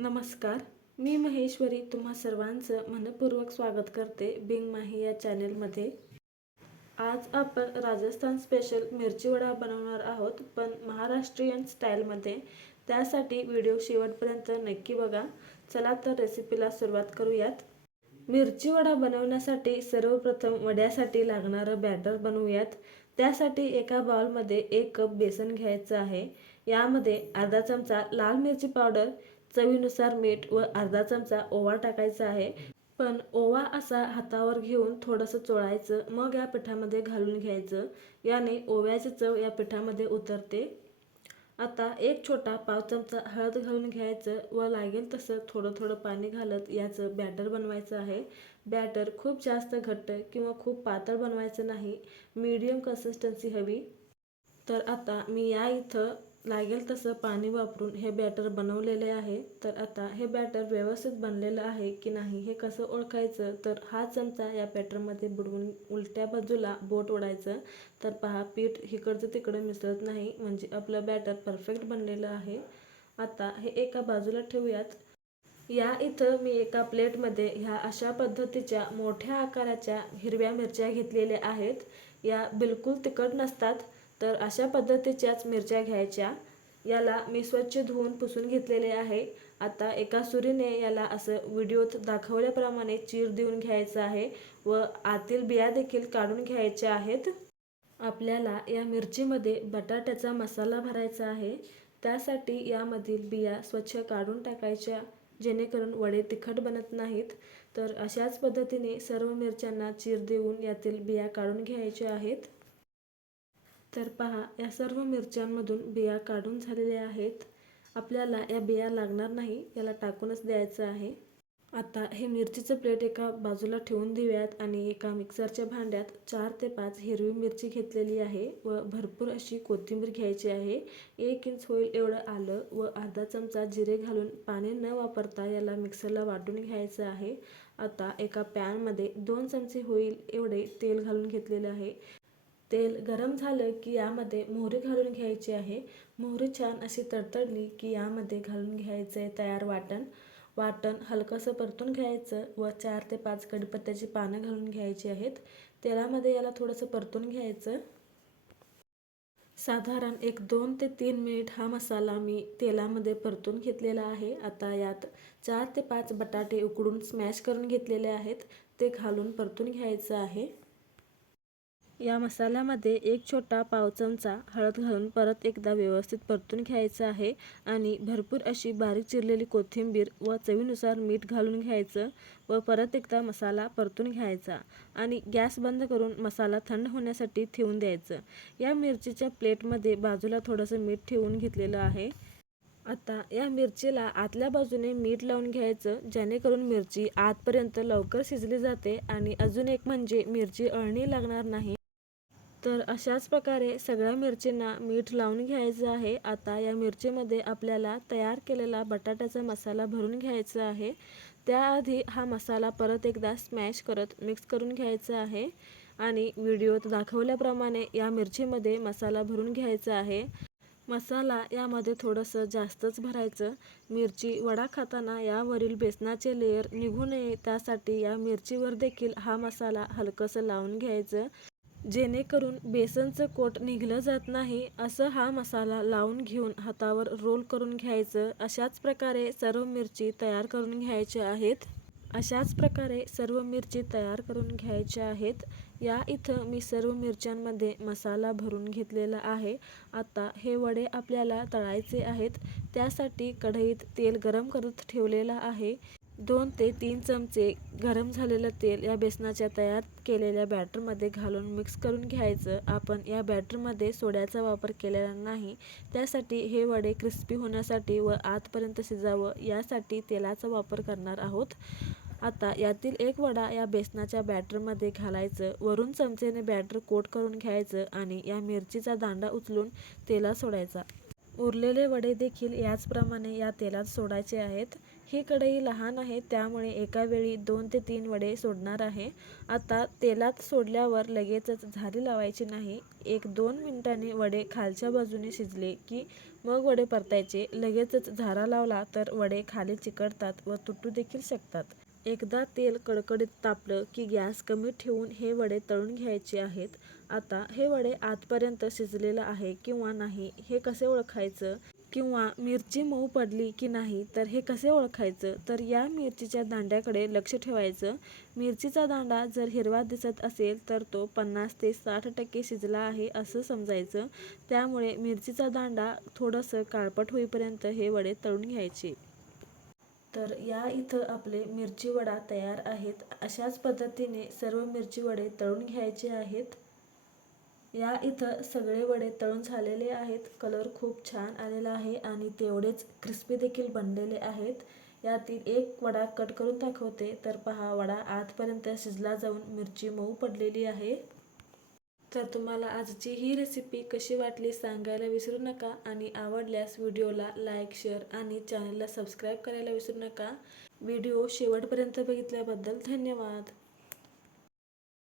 नमस्कार मी महेश्वरी तुम्हा सर्वांचं मनपूर्वक स्वागत करते बिंग माही या चॅनेलमध्ये. आज आपण राजस्थान स्पेशल मिरची वडा बनवणार आहोत पण महाराष्ट्रीयन स्टाईलमध्ये. त्यासाठी व्हिडिओ शेवटपर्यंत नक्की बघा. चला तर रेसिपीला सुरुवात करूयात. मिरची वडा बनवण्यासाठी सर्वप्रथम वड्यासाठी लागणारं बॅटर बनवूयात. त्यासाठी एका बाउलमध्ये एक कप बेसन घ्यायचं आहे. यामध्ये अर्धा चमचा लाल मिरची पावडर चवीनुसार मीठ व अर्धा चमचा ओवा टाकायचा आहे. पण ओवा असा हातावर घेऊन थोडंसं चोळायचं मग या पिठामध्ये घालून घ्यायचं. याने ओव्याची चव या पिठामध्ये उतरते. आता एक छोटा पाव चमचा हळद घालून घ्यायचं व लागेल तसं थोडं थोडं पाणी घालत याचं बॅटर बनवायचं आहे. बॅटर खूप जास्त घट्ट किंवा खूप पातळ बनवायचं नाही. मीडियम कन्सिस्टन्सी हवी. तर आता मी या इथं लागेल तसं पाणी वापरून हे बॅटर बनवलेले आहे. तर आता हे बॅटर व्यवस्थित बनलेलं आहे की नाही हे कसं ओळखायचं? तर हा चमचा या बॅटरमध्ये बुडवून उलट्या बाजूला बोट ओढायचं. तर पहा पीठ इकडचं तिकडं मिसळत नाही म्हणजे आपलं बॅटर परफेक्ट बनलेलं आहे. आता हे एका बाजूला ठेवूयात. या इथं मी एका प्लेटमध्ये ह्या अशा पद्धतीच्या मोठ्या आकाराच्या हिरव्या मिरच्या घेतलेल्या आहेत. या बिलकुल तिखट नसतात. तर अशा पद्धतीच्याच मिरच्या घ्यायच्या. याला मी स्वच्छ धुवून पुसून घेतलेले आहे. आता एका सुरीने याला असं व्हिडिओत दाखवल्याप्रमाणे चीर देऊन घ्यायचं आहे व आतील बिया देखील काढून घ्यायच्या आहेत. आपल्याला या मिरचीमध्ये बटाट्याचा मसाला भरायचा आहे. त्यासाठी यामधील बिया स्वच्छ काढून टाकायच्या जेणेकरून वडे तिखट बनत नाहीत. तर अशाच पद्धतीने सर्व मिरच्यांना चीर देऊन यातील बिया काढून घ्यायच्या आहेत. तर पहा या सर्व मिरच्यांमधून बिया काढून झालेल्या आहेत. आपल्याला या बिया लागणार नाही याला टाकूनच द्यायचं आहे. आता हे मिरचीचं प्लेट एका बाजूला ठेवून देऊयात आणि एका मिक्सरच्या भांड्यात चार ते पाच हिरवी मिरची घेतलेली आहे व भरपूर अशी कोथिंबीर घ्यायची आहे. एक इंच होईल एवढं आलं व अर्धा चमचा जिरे घालून पाणी न वापरता याला मिक्सरला वाटून घ्यायचं आहे. आता एका पॅनमध्ये दोन चमचे होईल एवढे तेल घालून घेतलेले आहे. तेल गरम झालं की यामध्ये मोहरी घालून घ्यायची आहे. मोहरी छान अशी तडतडली की यामध्ये घालून घ्यायचं आहे तयार वाटण. वाटण हलकंसं परतून घ्यायचं व चार ते पाच कडीपत्त्याची पानं घालून घ्यायची आहेत. तेलामध्ये याला थोडंसं परतून घ्यायचं. साधारण एक दोन ते तीन मिनिट हा मसाला मी तेलामध्ये परतून घेतलेला आहे. आता यात चार ते पाच बटाटे उकडून स्मॅश करून घेतलेले आहेत. ते घालून परतून घ्यायचं आहे. या मसाल्यामध्ये एक छोटा पाव चमचा हळद घालून परत एकदा व्यवस्थित परतून घ्यायचं आहे आणि भरपूर अशी बारीक चिरलेली कोथिंबीर व चवीनुसार मीठ घालून घ्यायचं व परत एकदा मसाला परतून घ्यायचा आणि गॅस बंद करून मसाला थंड होण्यासाठी ठेवून द्यायचं. या मिरचीच्या प्लेटमध्ये बाजूला थोडंसं मीठ ठेवून घेतलेलं आहे. आता या मिरचीला आतल्या बाजूने मीठ लावून घ्यायचं जेणेकरून मिरची आतपर्यंत लवकर शिजली जाते आणि अजून एक म्हणजे मिरची अळणी लागणार नाही. तर अशाच प्रकारे सगळ्या मिरचींना मीठ लावून घ्यायचं आहे. आता या मिरचीमध्ये आपल्याला तयार केलेला बटाट्याचा मसाला भरून घ्यायचा आहे. त्याआधी हा मसाला परत एकदा स्मॅश करत मिक्स करून घ्यायचा आहे आणि व्हिडिओत दाखवल्याप्रमाणे या मिरचीमध्ये मसाला भरून घ्यायचा आहे. मसाला यामध्ये थोडंसं जास्तच भरायचं. मिरची वडा खाताना यावरील बेसनाचे लेयर निघू नये. त्यासाठी या मिरचीवर देखील हा मसाला हलकंसं लावून घ्यायचं. जेणेकरून बेसनचं कोट निघलं जात नाही असं हा मसाला लावून घेऊन हातावर रोल करून घ्यायचं. अशाच प्रकारे सर्व मिरची तयार करून घ्यायच्या आहेत. अशाच प्रकारे सर्व मिरची तयार करून घ्यायच्या आहेत. या इथं मी सर्व मिरच्यांमध्ये मसाला भरून घेतलेला आहे. आता हे वडे आपल्याला तळायचे आहेत. त्यासाठी कढईत तेल गरम करत ठेवलेलं आहे. दोन ते तीन चमचे गरम झालेलं तेल या बेसनाच्या तयार केलेल्या बॅटरमध्ये घालून मिक्स करून घ्यायचं. आपण या बॅटरमध्ये सोड्याचा वापर केलेला नाही. त्यासाठी हे वडे क्रिस्पी होण्यासाठी व आतपर्यंत शिजावं यासाठी तेलाचा वापर करणार आहोत. आता यातील एक वडा या बेसनाच्या बॅटरमध्ये घालायचं. वरून चमचेने बॅटर कोट करून घ्यायचं आणि या मिरचीचा दांडा उचलून तेलात सोडायचा. उरलेले वडे देखील याचप्रमाणे या तेलात सोडायचे आहेत. ही कढई लहान आहे त्यामुळे एका वेळी दोन ते तीन वडे सोडणार आहे. आता तेलात सोडल्यावर लगेचच झारी लावायची नाही. एक दोन मिनिटांनी वडे खालच्या बाजूने शिजले की मग वडे परतायचे. लगेचच झारा लावला तर वडे खाली चिकटतात व तुटू देखील शकतात. एकदा तेल कडकडीत तापलं की गॅस कमी ठेवून हे वडे तळून घ्यायचे आहेत. आता हे वडे आतपर्यंत शिजलेलं आहे किंवा नाही हे कसे ओळखायचं? किंवा मिरची मऊ पडली की नाही तर हे कसे ओळखायचं? तर या मिरचीच्या दांड्याकडे लक्ष ठेवायचं. मिरचीचा दांडा जर हिरवा दिसत असेल तर तो पन्नास ते साठ टक्के शिजला आहे असं समजायचं. त्यामुळे मिरचीचा दांडा थोडंसं काळपट होईपर्यंत हे वडे तळून घ्यायचे. तर या इथं आपले मिरची वडा तयार आहेत. अशाच पद्धतीने सर्व मिरची वडे तळून घ्यायचे आहेत. या इथं सगळे वडे तळून झालेले आहेत. कलर खूप छान आलेला आहे आणि तेवढेच क्रिस्पी देखील बनलेले आहेत. यातील एक वडा कट करून दाखवते. तर पहा वडा आतपर्यंत शिजला जाऊन मिरची मऊ पडलेली आहे. तर तुम्हाला आजची ही रेसिपी कशी वाटली सांगायला विसरू नका आणि आवडल्यास व्हिडिओला लाईक शेअर आणि चॅनलला सबस्क्राईब करायला विसरू नका. व्हिडिओ शेवटपर्यंत बघितल्याबद्दल धन्यवाद.